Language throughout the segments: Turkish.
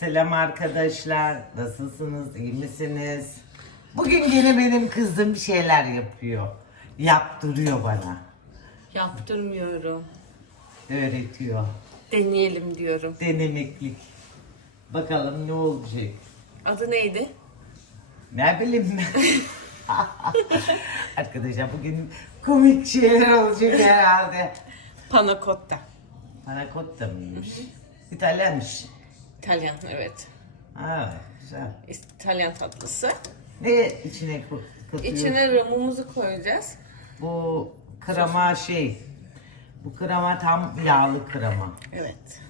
Selam arkadaşlar. Nasılsınız? İyi misiniz? Bugün yine benim kızım bir şeyler yapıyor. Yaptırıyor bana. Yaptırmıyorum. Öğretiyor. Deneyelim diyorum. Denemeklik. Bakalım ne olacak. Adı neydi? Ne bileyim ben. Arkadaşlar bugün komik şeyler olacak herhalde. Panna cotta. Panacotta mıymış? İtalyanmış. İtalyan evet. Ha, güzel. İtalyan tatlısı. Ne içine ko- katıyor? İçine ramumuzu koyacağız. Bu krema şey. Bu krema tam yağlı krema. Evet.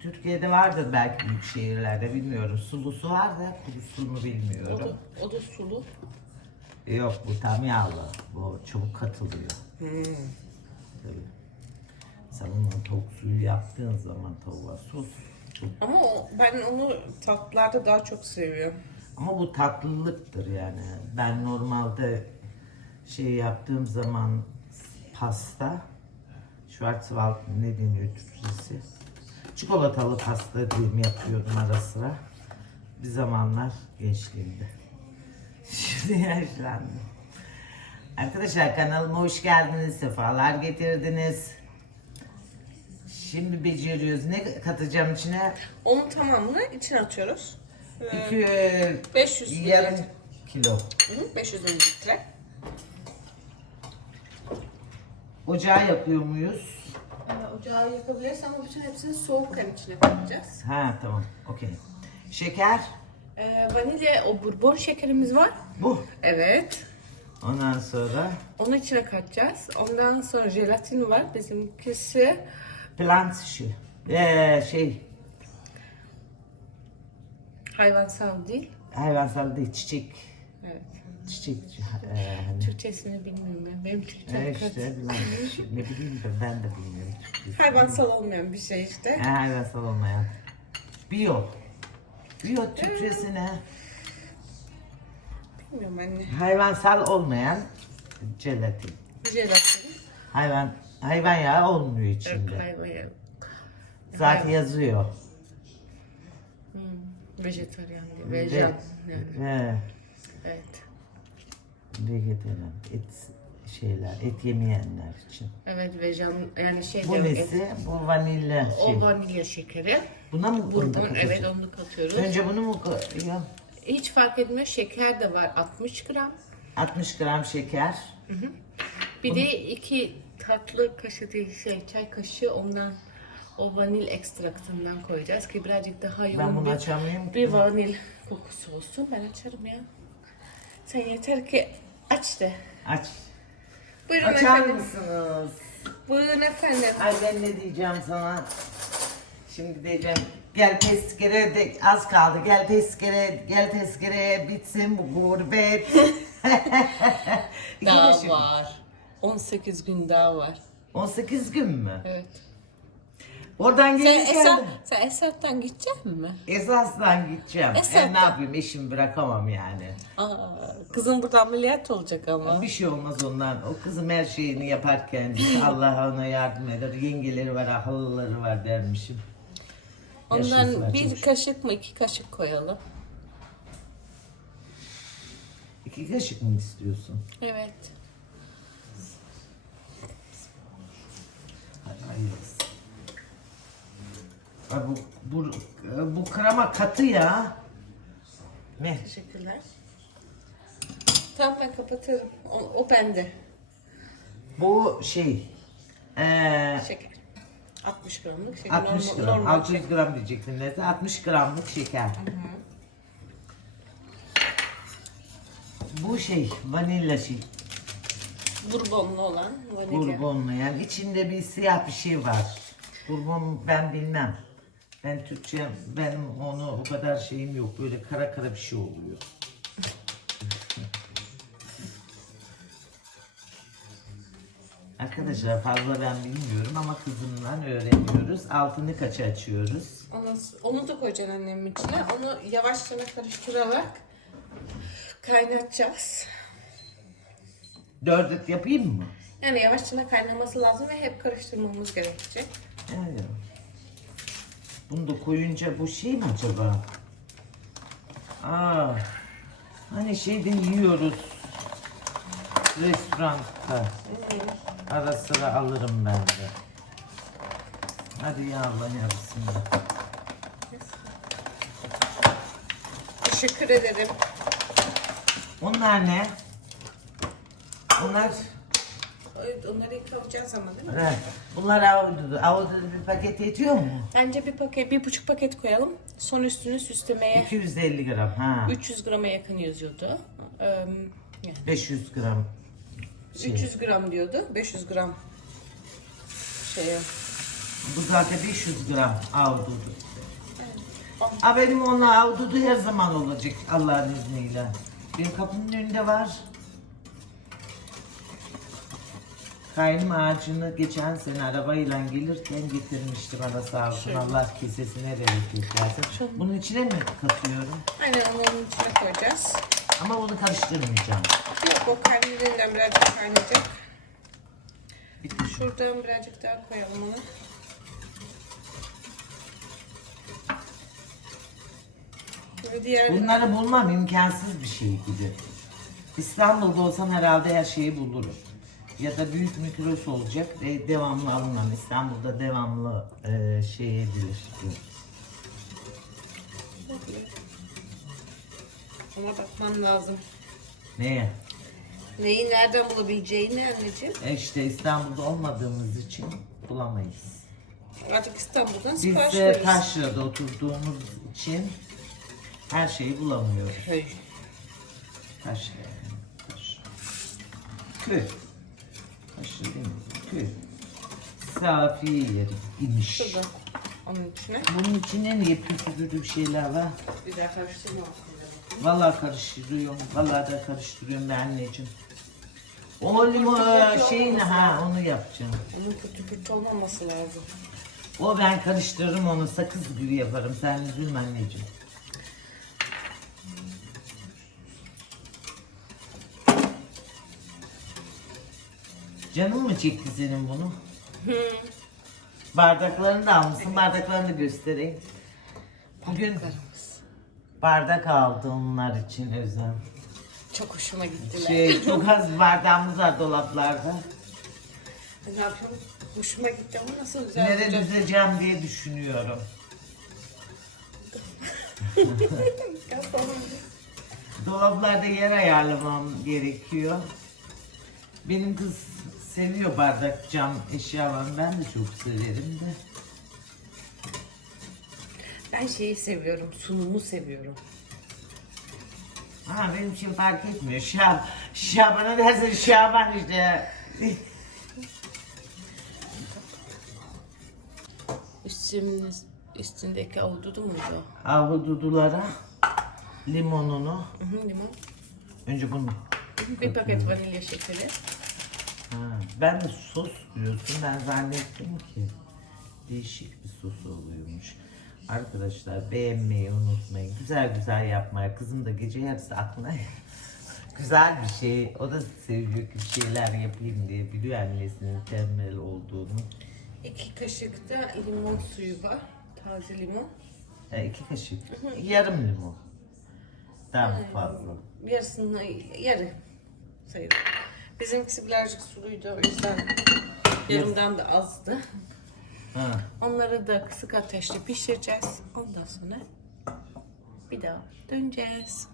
Türkiye'de vardır belki büyük şehirlerde bilmiyorum. Sulusu var da kurusu mu O bilmiyorum. da, o da sulu. Yok bu tam yağlı. Bu çabuk katılıyor. Hmm. Tabii. Sen onu tavuk suyu yaptığın zaman tavuğa sos. Ama o, ben onu tatlılarda daha çok seviyorum. Ama bu tatlılıktır yani. Ben normalde şey yaptığım zaman pasta, Schwarzwald ne deniyor Türkçesi? Çikolatalı pasta diyeyim yapıyordum ara sıra. Bir zamanlar gençliğimde. Şimdi yaşlandım. Arkadaşlar kanalıma hoş geldiniz, sefalar getirdiniz. Şimdi beceriyoruz. Ne katacağım içine? Onun tamamını içine atıyoruz. İki, 500 yarım mililitre. kilo. Hı, 500 mililitre. Ocağı yakıyor muyuz? Ee, Ocağı yakabiliriz ama bütün hepsini soğukken içine koyacağız. Ha tamam. Okey. Şeker. Ee, vanilya, o bourbon şekerimiz var. Bu. Evet. Ondan sonra Onu içine katacağız. Ondan sonra jelatin var. Bizimkisi plant işi. Ee, şey hayvansal değil. hayvansal değil çiçek. Evet. Çiçek. Ee, hani. Türkçesini bilmiyorum ben. Benim Türkçem kötü. işte işi. Ne bileyim ben, ben de bilmiyorum. Hayvansal olmayan bir şey işte. Ee, hayvansal olmayan. Biyo. Biyo Türkçesine Bilmiyorum anne. hayvansal olmayan jelatin. Jelatin. Hayvan hayvan yağı olmuyor içinde. hayvan yağı. Zaten yazıyor. Vejetaryen diye. Vegan. Yani. He. Evet. Vejetaryen, et şeyler, et yemeyenler için. Evet vegan yani şey Bu nesi? Bu vanilya şey. O vanilya şekeri. Buna mı bunu da katacağız? evet onu katıyoruz. Önce bunu mu koyuyor? Hiç fark etmiyor. Şeker de var 60 gram. 60 gram şeker. Bir de iki tatlı kaşığı değil, şey, çay kaşığı ondan o vanil ekstraktından koyacağız ki birazcık daha yoğun Ben bunu bir, bir vanil kokusu olsun. Ben açarım ya. Sen yeter ki aç de. Aç. Buyurun Açar efendim. mısınız? Buyurun efendim. Ay ben ne diyeceğim sana? Şimdi diyeceğim gel tezkere de az kaldı. Gel tezkere, gel tezkere bitsin bu gurbet. İki Daha yaşım. var. 18 gün daha var. 18 gün mü? Evet. Oradan Sen, gelirken Esat, sen Esat'tan gidecek mi? Esasdan gideceğim. Esas'tan. E, ne yapayım eşimi bırakamam yani. Aa, kızım burada ameliyat olacak ama. Bir şey olmaz ondan. O kızım her şeyini yapar kendisi. Allah ona yardım eder. Yengeleri var, halıları var dermişim. Ondan bir çocuk. kaşık mı iki kaşık koyalım. İki kaşık mı istiyorsun? Evet. Ay bu, bu, bu krema katı ya. Ne? Teşekkürler. Tamam ben kapatırım. O, o bende. Bu şey. Eee Şeker. 60 gramlık şeker. 60 normal, gram, normal 600 şeker. gram diyecektim neyse 60 gramlık şeker. Bu şey vanilya şey, Bourbonlu olan vanilya. bourbonlu yani içinde bir siyah bir şey var. Bourbon ben bilmem. Ben Türkçe, benim onu o kadar şeyim yok. Böyle kara kara bir şey oluyor. Arkadaşlar fazla ben bilmiyorum ama kızımdan öğreniyoruz. Altını kaça açıyoruz? Onu, onu da koyacaksın annemin içine. Onu yavaşça karıştırarak kaynatacağız. Dördet yapayım mı? Yani yavaşça kaynaması lazım ve hep karıştırmamız gerekecek. Yani. Bunu da koyunca bu şey mi acaba? Aa, hani şeyden yiyoruz. Restoranda. Ara sıra alırım ben de. Hadi ya Allah yarısın. Teşekkür ederim. Onlar ne? Evet, Onları yıkayacağız ama değil mi? He, bunlar avududu. Avududu bir paket yetiyor mu? Bence bir paket, bir buçuk paket koyalım. Son üstünü süslemeye 250 gram. Ha. 300 grama yakın yazıyordu. Ee, yani 500 gram. Şey. 300 gram diyordu. 500 gram şeye. Bu zaten 500 gram avududu. Ha benim onunla avududu her zaman olacak Allah'ın izniyle. Benim kapının önünde var. Kaynım ağacını geçen sene arabayla gelirken getirmişti bana sağ olsun. Şöyle. Allah kesesine bereket versin. Bunun içine mi katıyorum? Aynen onu onun içine koyacağız. Ama bunu karıştırmayacağım. Yok o kendiliğinden birazcık kaynayacak. Bitti. Şuradan birazcık daha koyalım onu. Diğer Bunları bulmam imkansız bir şey gibi. İstanbul'da olsam herhalde her şeyi bulurum. Ya da büyük mikros olacak ve devamlı alınmam. İstanbul'da devamlı e, şey edilir. ona bakman lazım. Neye? Neyi nereden bulabileceğini anneciğim. E işte İstanbul'da olmadığımız için bulamayız. Artık İstanbul'dan Biz sipariş de veririz. Taşra'da oturduğumuz için her şeyi bulamıyoruz. Köy. Taşra yani. Taşra. Köy. Taşra değil mi? Köy. Safi yeri imiş. Şurada. Onun içine. Bunun içine niye pütürlü bir şeyler var? Bir daha karıştırma aslında. Vallahi karıştırıyorum. Vallahi da karıştırıyorum ben anneciğim. O limon şeyini ha onu yapacağım. Onun kötü kötü olmaması lazım. O ben karıştırırım onu sakız gibi yaparım. Sen üzülme anneciğim. Canın mı çekti senin bunu? Bardaklarını da almışsın. Bardaklarını göstereyim. Bugün Bardaklarımız. bardak aldı onlar için özel. Çok hoşuma gittiler. Şey çok az bardağımız var dolaplarda. Ne yapıyorum? Hoşuma gitti ama nasıl güzel Nereye olacak? düzeceğim diye düşünüyorum. Dolaplarda yer ayarlamam gerekiyor. Benim kız seviyor bardak cam eşyalarını ben de çok severim de. Ben şeyi seviyorum, sunumu seviyorum. Ha benim için fark etmiyor. Şab Şaban'a dersen Şaban işte. Üstümüz, üstündeki avududu muydu o? Ahududulara limonunu. Hı hı, limon. Önce bunu. Bir paket vanilya şekeri. Ben de sos diyorsun. Ben zannettim ki değişik bir sos oluyormuş. Arkadaşlar beğenmeyi unutmayın. Güzel güzel yapmaya. Kızım da gece yarısı aklına güzel bir şey. O da seviyor ki bir şeyler yapayım diye. Biliyor annesinin tembel olduğunu. İki kaşık da limon suyu var. Taze limon. Ha, iki kaşık. Yarım limon. Daha mı fazla? Yarısını, yarı sayılır. Bizimkisi birazcık suluydu o yüzden yarımdan da azdı. Ha. Onları da kısık ateşte pişireceğiz. Ondan sonra bir daha döneceğiz.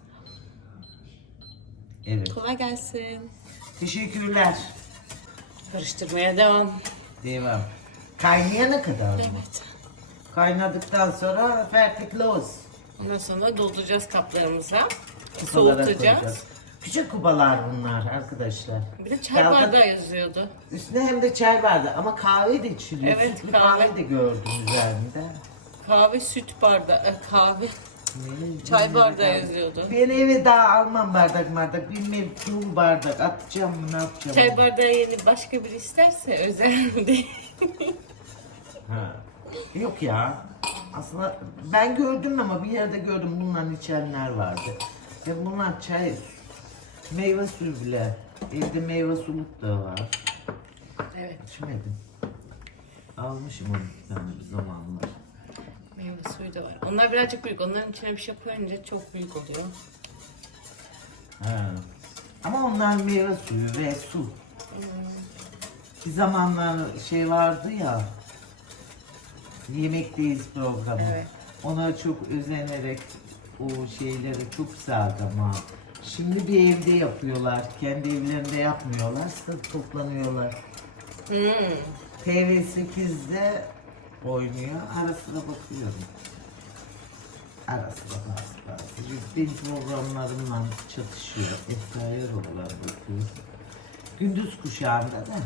Evet. Kolay gelsin. Teşekkürler. Karıştırmaya devam. Devam. Kaynayana kadar mı? Evet. Kaynadıktan sonra fertikloz. Ondan sonra dolduracağız kaplarımıza. Kupalara Soğutacağız. koyacağız. Küçük kupalar bunlar arkadaşlar. Bir de çay Dalga- bardağı yazıyordu. Üstüne hem de çay vardı ama kahve de içiliyor. Evet, Sütlü kahve. kahve de gördüm üzerinde. Kahve süt bardağı, e, kahve çay bardağı yazıyordu. Ben eve daha almam bardak bardak. Bilmem çoğu bardak atacağım mı ne yapacağım? Çay bardağı yeni başka biri isterse özel değil. Ha. Yok ya. Aslında ben gördüm ama bir yerde gördüm bundan içenler vardı. Ya bunlar çay, meyve suyu bile. Evde meyve suluk da var. evet. İçmedim. Almışım onu bir tane bir zamanlar. Meyve suyu da var. Onlar birazcık büyük. Onların içine bir şey koyunca çok büyük oluyor. Ha. Ama onlar meyve suyu ve su. Bir zamanlar şey vardı ya. Yemekteyiz programı. Evet. Ona çok özenerek o şeyleri çok güzeldi ama. Şimdi bir evde yapıyorlar. Kendi evlerinde yapmıyorlar. Sırf toplanıyorlar. Hmm. TV8'de oynuyor. Ara sıra bakıyorum. Ara sıra bazı bazı. Benim programlarımla çatışıyor. Efsane olarak bakıyorum. Gündüz kuşağında da.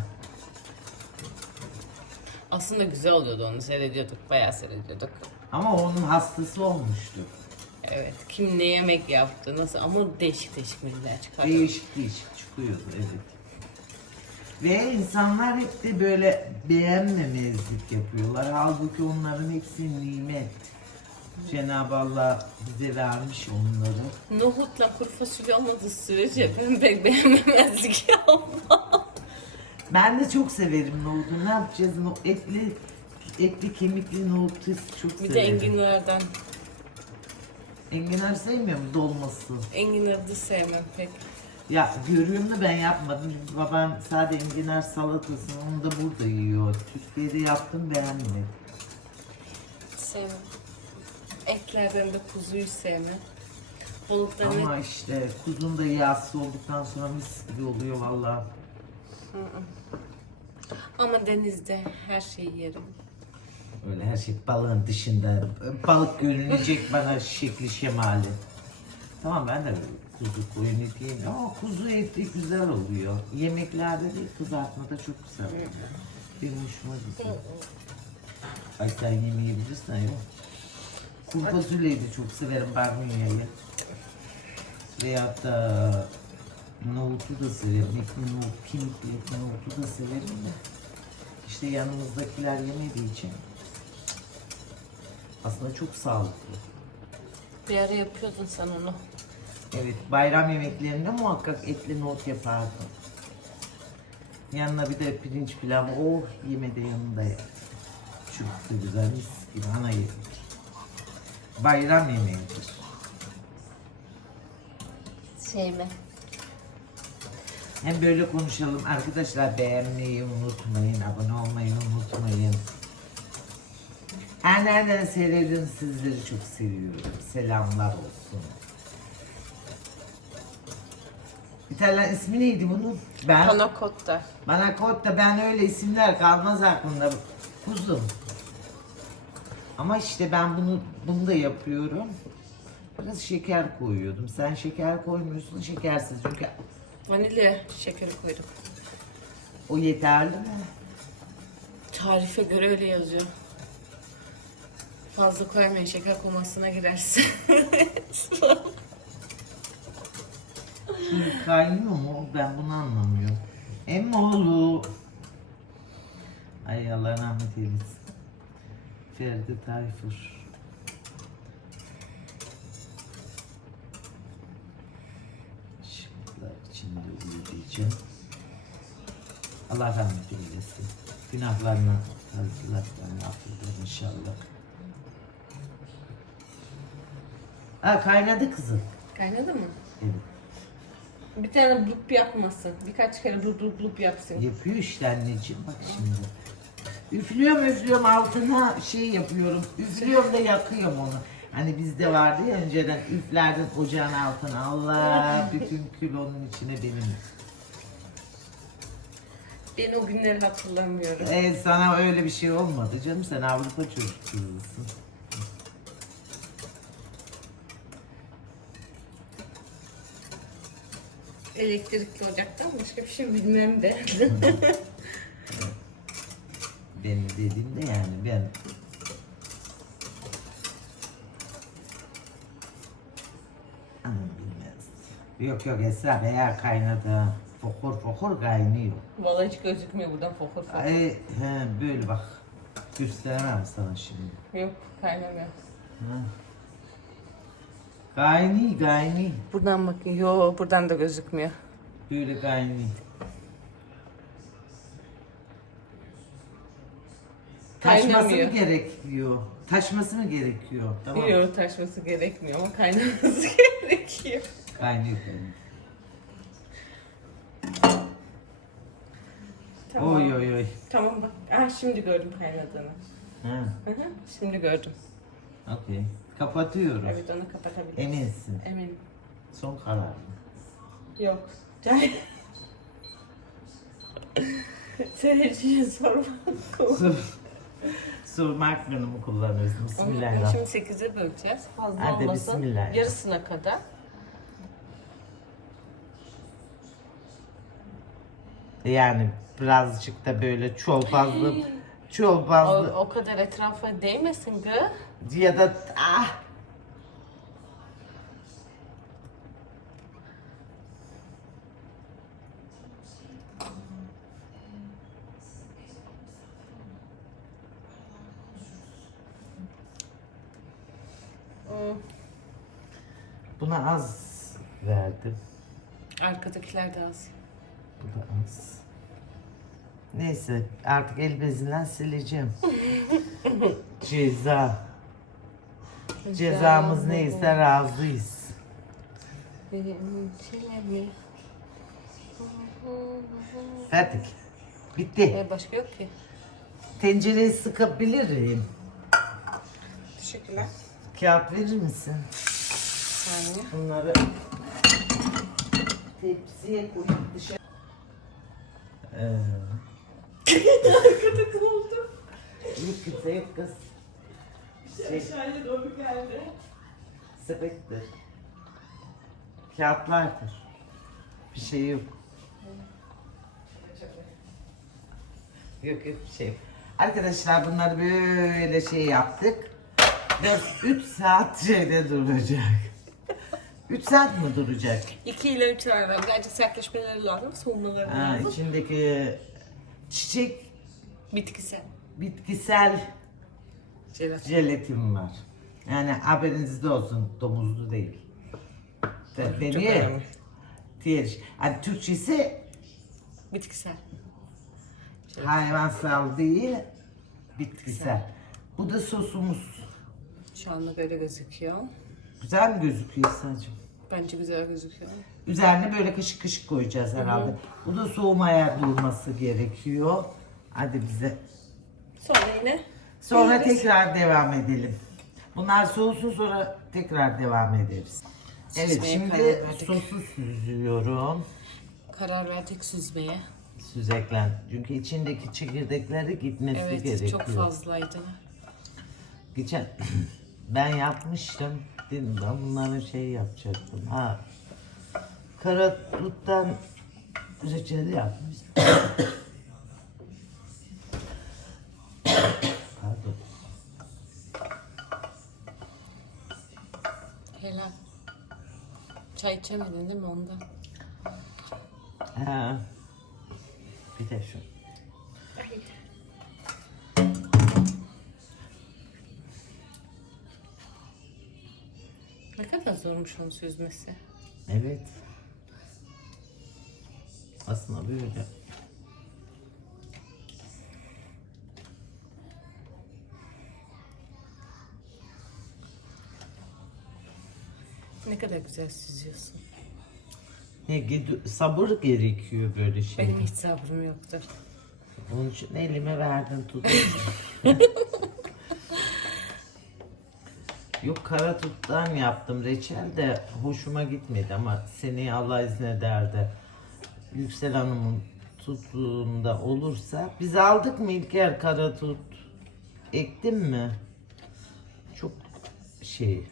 Aslında güzel oluyordu onu seyrediyorduk. Bayağı seyrediyorduk. Ama onun hastası olmuştu. Evet. Kim ne yemek yaptı, nasıl ama değişik değişik menüler çıkardı. Değişik değişik çıkıyordu evet. Ve insanlar hep de böyle beğenmemezlik yapıyorlar. Halbuki onların hepsi nimet. Cenab-ı Allah bize vermiş onları. Nohutla kuru fasulye olmadığı sürece ben pek beğenmemezlik yapmam. Ben de çok severim nohudu. Ne yapacağız? Etli, etli kemikli nohutu çok Bir de severim. Enginar sevmiyorum dolması. Enginarı da sevmem pek. Ya görüyorum da ben yapmadım. Çünkü babam sade enginar salatasını onu da burada yiyor. Türkiye'de yaptım beğenmedim. Sevmem. Etlerden de kuzuyu sevmem. Balıktan Ama işte kuzun da yağsız olduktan sonra mis gibi oluyor vallahi. Ama denizde her şeyi yerim. Öyle her şey balığın dışında. Balık görünecek bana şekli şemali. Tamam ben de kuzu koyun eti yemiyorum ama kuzu eti güzel oluyor. Yemeklerde değil kızartmada çok güzel oluyor. Benim hoşuma gidiyor. Ay sen yemeyebilirsin ya. Kuru fasulyeyi de çok severim barbunyayı. Veyahut da nohutu da severim. Ekli nohut, kemikli ekli nohutu da severim de. İşte yanımızdakiler yemediği için. Aslında çok sağlıklı. Bir ara yapıyordun sen onu. Evet, bayram yemeklerinde muhakkak etli nohut yapardım. Yanına bir de pirinç pilavı, oh yemede yanında yap. Çok da güzel, mis gibi ana yemek. Bayram yemeğidir. Sevmem. Hem böyle konuşalım. Arkadaşlar beğenmeyi unutmayın, abone olmayı unutmayın. Her nereden seyrediyorum sizleri çok seviyorum. Selamlar olsun. İtalyan ismi neydi bunun? Ben Panna cotta. bana Kotta ben öyle isimler kalmaz aklımda. Kuzum. Ama işte ben bunu bunu da yapıyorum. Biraz şeker koyuyordum. Sen şeker koymuyorsun şekersiz çünkü Vanilya şekeri koydum. o yeterli mi? Tarife göre öyle yazıyor. Fazla koymayın şeker komasına girersin. Şimdi kaynıyor mu? Ben bunu anlamıyorum. Emmoğlu. Ay Allah rahmet eylesin. Ferdi Tayfur. Allah rahmet eylesin. Günahlarını, hazırlıklarını affeder inşallah. Ha kaynadı kızım. Kaynadı mı? Evet. Bir tane blup yapmasın. Birkaç kere blup blup blup yapsın. Yapıyor işte anneciğim bak şimdi. Üflüyorum üflüyorum altına şey yapıyorum. Üflüyorum da yakıyorum onu. Hani bizde vardı ya önceden üflerdin ocağın altına. Allah bütün kül onun içine benim. Ben o günleri hatırlamıyorum. E, sana öyle bir şey olmadı canım sen Avrupa çocuk Elektrikli ocaktan başka bir şey bilmem de. Benim dediğim de yani ben Anam bilmez. Yok yok Esra veya kaynadı. Fokur fokur kaynıyor. Vallahi hiç gözükmüyor buradan fokur fokur. Ay, he, böyle bak. Gösteremem sana şimdi. Yok kaynamıyor. Ha. Kaynıyor, kaynıyor. Buradan bakın. Yo buradan da gözükmüyor. Böyle kaynıyor. Taşması mı Kaynamıyor. gerekiyor? Taşması mı gerekiyor? Tamam. Yok taşması gerekmiyor ama kaynaması gerekiyor. Kaynıyor kaynıyor. Tamam. Oy oy oy. Tamam bak. Ah şimdi gördüm kaynadığını. Ha, Hı hı, Şimdi gördüm. okey. Kapatıyoruz. Evet onu kapatabiliriz. Eminsin. Eminim. Son karar mı? Yok. Seyirciye sorma. Su, su markanımı kullanırız. Onu Bismillahirrahmanirrahim. şimdi 8'e böleceğiz. Fazla Hadi olmasın. bismillah. Yarısına kadar. Yani birazcık da böyle çok fazla çok O, fazla o kadar etrafa değmesin gı. Ya da ah buna az verdim. Arkadakiler de az. Bu da az. Neyse artık el bezinden sileceğim. Ceza. Cezamız neyse razıyız. Verdik. Bitti. E, başka yok ki. Tencereyi sıkabilirim. Teşekkürler. Kağıt verir misin? Saniye. Bunları tepsiye koyup dışarı. Ee, Arkada kaldım. yok kimse yok kız. Şey, Aşağıya geldi. sepettir. Kağıtlardır. Bir şey yok. Yok yok bir şey yok. Arkadaşlar bunları böyle şey yaptık. 3 saat şeyde duracak. 3 saat mı duracak? 2 ile 3 arada. Birazcık sertleşmeleri lazım. Soğumaları Ha, lazım. içindeki çiçek Bitkisel. bitkisel Jelatin. jelatin var. Yani haberinizde olsun domuzlu değil. De, önemli. Diğer, hani Türkçesi Bitkisel. hayvansal değil, bitkisel. Bu da sosumuz. Şu anda böyle gözüküyor. Güzel mi gözüküyor sadece? Bence güzel gözüküyor. Üzerine böyle kaşık kaşık koyacağız herhalde. Bu da soğumaya durması gerekiyor. Hadi bize. Sonra yine Sonra tekrar devam edelim. Bunlar soğusun sonra tekrar devam ederiz. Evet Süzmeye şimdi karar verdik. sosu süzüyorum. karar verdik süzmeye. Süzeklen. Çünkü içindeki çekirdekleri gitmesi Evet gerekiyor. çok fazlaydı. Geçen ben yapmıştım. Dedim ben bunların şey yapacaktım. Ha. Karatuttan reçeli yapmış. Pardon. Helal. Çay içemedin değil mi ondan? Ha. Bir de şu. Ne kadar zormuş onu süzmesi. Evet. Aslında böyle. Ne kadar güzel süzüyorsun. Ne, sabır gerekiyor böyle şey. Benim hiç sabrım yoktur. Onun için elime verdin tutun. Yok kara tuttan yaptım reçel de hoşuma gitmedi ama seneye Allah izin eder de Yüksel Hanım'ın tuttuğunda olursa biz aldık mı İlker kara tut? Ektin mi? Çok şey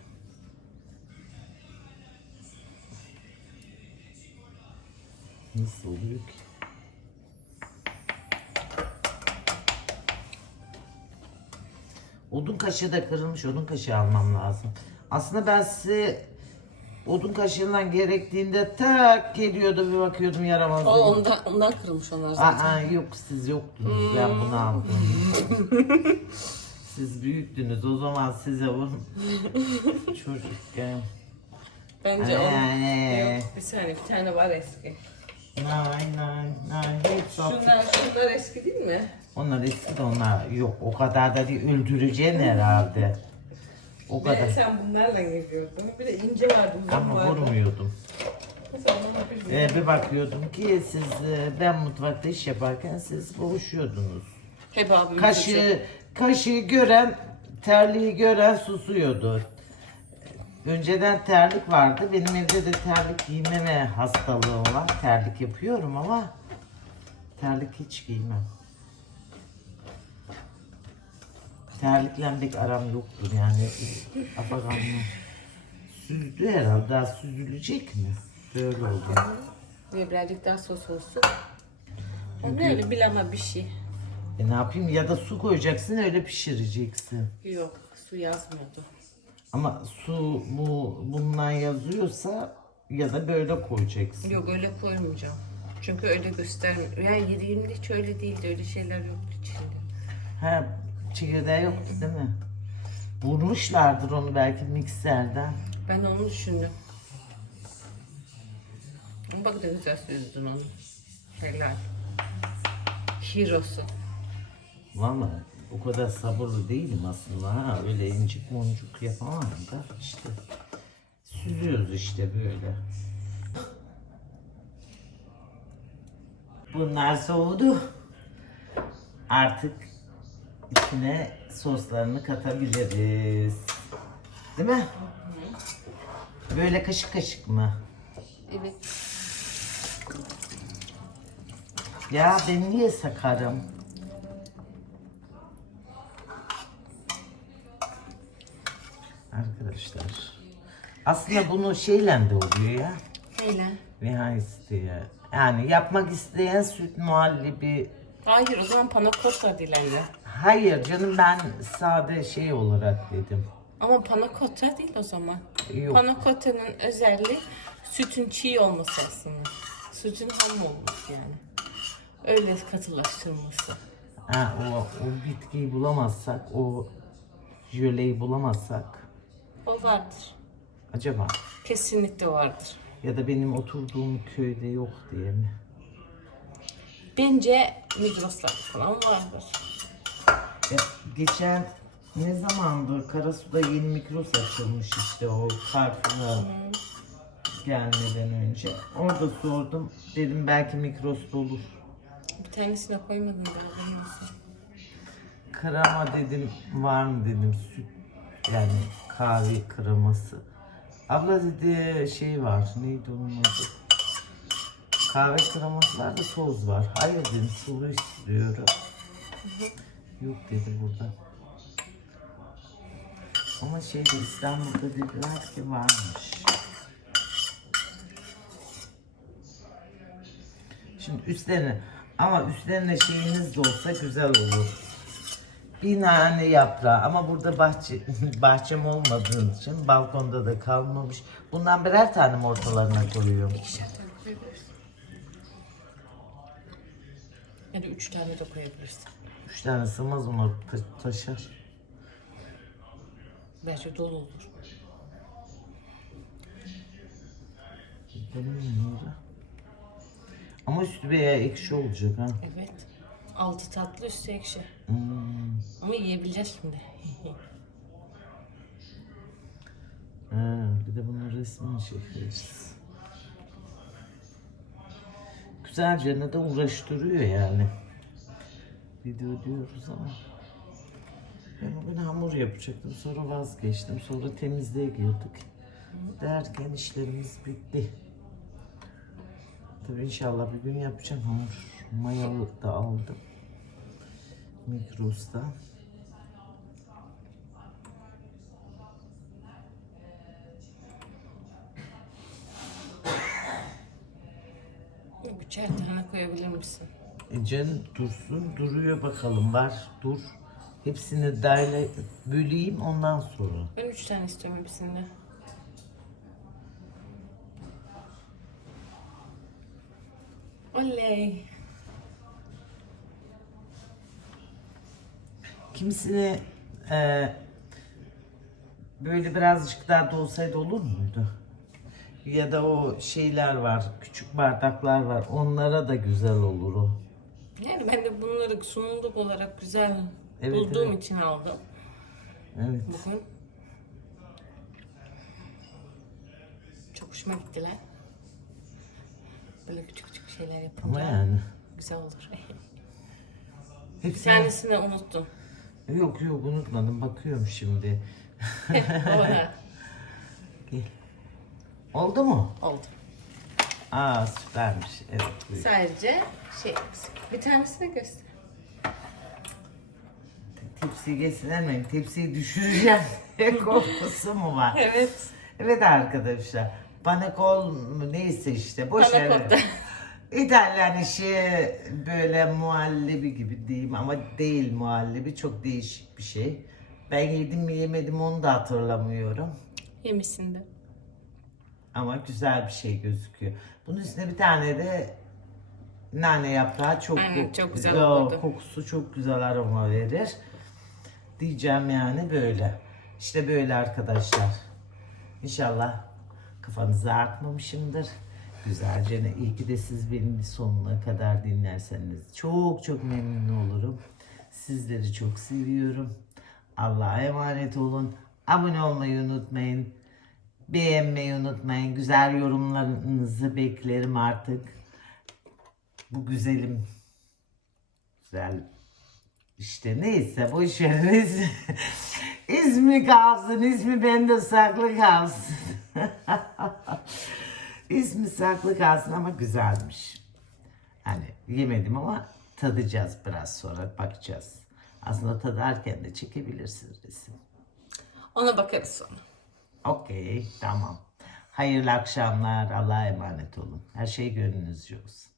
Nasıl oluyor ki? Odun kaşığı da kırılmış odun kaşığı almam lazım. Aslında ben size odun kaşığından gerektiğinde tak geliyordu bir bakıyordum yaramaz. O ondan, ondan kırılmış onlar zaten. Aa, yok siz yoktunuz ben bunu aldım. siz büyüktünüz o zaman size bunu çocukken. Bence o. Yani. Yok bir saniye bir tane var eski. Nay nay nay. Hepsi. Şunlar, şunlar eski değil mi? Onlar eski de onlar yok. O kadar da değil. Öldüreceksin herhalde. O Ben kadar. sen bunlarla geziyordun. Bir de ince vardı, uzun Ama vardı. vurmuyordum. Mesela bana bir Ee, bir bakıyordum ki siz e, ben mutfakta iş yaparken siz boğuşuyordunuz. Hep abim Kaşığı, kaşığı gören, terliği gören susuyordu. Önceden terlik vardı. Benim evde de terlik giymeme hastalığı var. Terlik yapıyorum ama terlik hiç giymem. Terlikle pek aram yoktur yani. Afaganlı. Süzdü herhalde. Daha süzülecek mi? Böyle oldu. Ve birazcık daha sos olsun. Onu öyle bilama bir şey. E ne yapayım? Ya da su koyacaksın öyle pişireceksin. Yok, su yazmıyordu. Ama su bu bundan yazıyorsa ya da böyle koyacaksın. Yok öyle koymayacağım. Çünkü öyle göstermiyor. Yani yediğimde hiç öyle değildi. Öyle şeyler yoktu içinde. Ha çekirdeği yoktu değil mi? Vurmuşlardır onu belki mikserden. Ben onu düşündüm. Ama Bak da güzel süzdün onu. Helal. Hero'su. Vallahi o kadar sabırlı değilim aslında ha. Öyle incik moncuk yapamam da işte. Süzüyoruz işte böyle. Bunlar soğudu. Artık içine soslarını katabiliriz. Değil mi? Böyle kaşık kaşık mı? Evet. Ya ben niye sakarım? Arkadaşlar. Aslında bunu şeyle de oluyor ya. Neyle? Veya isteyen. Yani yapmak isteyen süt muhallebi. Hayır o zaman panacotta dilenle. Hayır canım ben sade şey olarak dedim. Ama panacotta değil o zaman. Yok. Panacotta'nın özelliği sütün çiğ olması aslında. Sütün ham olması yani. Öyle katılaştırılması. Ha, o, o bitkiyi bulamazsak, o jöleyi bulamazsak O vardır. acaba Kesinlikle vardır. ya da benim oturduğum köyde yok diye mi? Bence Migros'ta falan vardır. Ya, geçen ne zamandı Karasu'da yeni mikros açılmış işte o Carrefour'a gelmeden önce. Orada sordum. Dedim belki mikrosta olur. Bir tanesine koymadım olsun. Krema dedim var mı dedim süt yani kahve kreması. Abla dedi şey var neydi onun adı? Kahve kreması da toz var. Hayır dedim sulu istiyorum. Yok dedi burada. Ama şeyde İstanbul'da dediler ki varmış. Şimdi üstlerine ama üstlerine şeyiniz de olsa güzel olur. Bir nane yaprağı ama burada bahçe bahçem olmadığı için balkonda da kalmamış. Bundan birer tane mi ortalarına koyuyorum? İkişer tane koyabilirsin. Ya da üç tane de koyabilirsin. Üç tane sığmaz onlar ta- taşar. Bence dolu olur. Ama üstü veya ekşi olacak ha. Evet. Altı tatlı üstü ekşi. Hmm. Ama yiyebileceğiz şimdi. Ha, bir de bunun resmini çekeriz. Güzelce ne de uğraştırıyor yani. Video diyoruz ama. Ben bugün hamur yapacaktım. Sonra vazgeçtim. Sonra temizliğe girdik. Derken işlerimiz bitti. Tabii inşallah bir gün yapacağım hamur. Mayalı da aldım. Migros'ta. Üçer tane koyabilir misin? E canım dursun, duruyor bakalım var, dur. Hepsini dahil böleyim ondan sonra. Ben üç tane istiyorum hepsinde. Oley. Kimisini e, böyle birazcık daha dolsaydı olur muydu? Ya da o şeyler var, küçük bardaklar var. Onlara da güzel olur o. Yani ben de bunları sunumluk olarak güzel Evet, bulduğum evet. için aldım Evet. bugün. Çok hoşuma gittiler. Böyle küçük küçük şeyler yapınca Ama yani. güzel olur. Bir Hepsi... tanesini unuttum. Yok yok unutmadım. Bakıyorum şimdi. Ona Oldu mu? oldu. Aa süpermiş. Evet. buyur. Sadece şey eksik. Bir tanesini göster. Tepsiyi geçsin Tepsiyi düşüreceğim. Korkusu mu var? Evet. Evet arkadaşlar. Panekol mu neyse işte boş ver. İtalyan işi böyle muhallebi gibi diyeyim ama değil muhallebi çok değişik bir şey. Ben yedim mi yemedim onu da hatırlamıyorum. Yemişsin de. Ama güzel bir şey gözüküyor. Bunun üstüne bir tane de nane yaprağı çok, Aynen, çok güzel Ya, olurdu. kokusu çok güzel aroma verir. Diyeceğim yani böyle. İşte böyle arkadaşlar. İnşallah kafanızı artmamışımdır. Güzelce ne iyi ki de siz beni sonuna kadar dinlerseniz çok çok memnun olurum. Sizleri çok seviyorum. Allah'a emanet olun. Abone olmayı unutmayın. Beğenmeyi unutmayın. Güzel yorumlarınızı beklerim artık. Bu güzelim. Güzel. İşte neyse boş veriniz. ismi kalsın. ismi bende saklı kalsın. ismi saklı kalsın ama güzelmiş. Hani yemedim ama tadacağız biraz sonra bakacağız. Aslında tadarken de çekebilirsiniz resim. Ona bakarız sonra. Okey, tamam. Hayırlı akşamlar. Allah'a emanet olun. Her şey gönlünüzce olsun.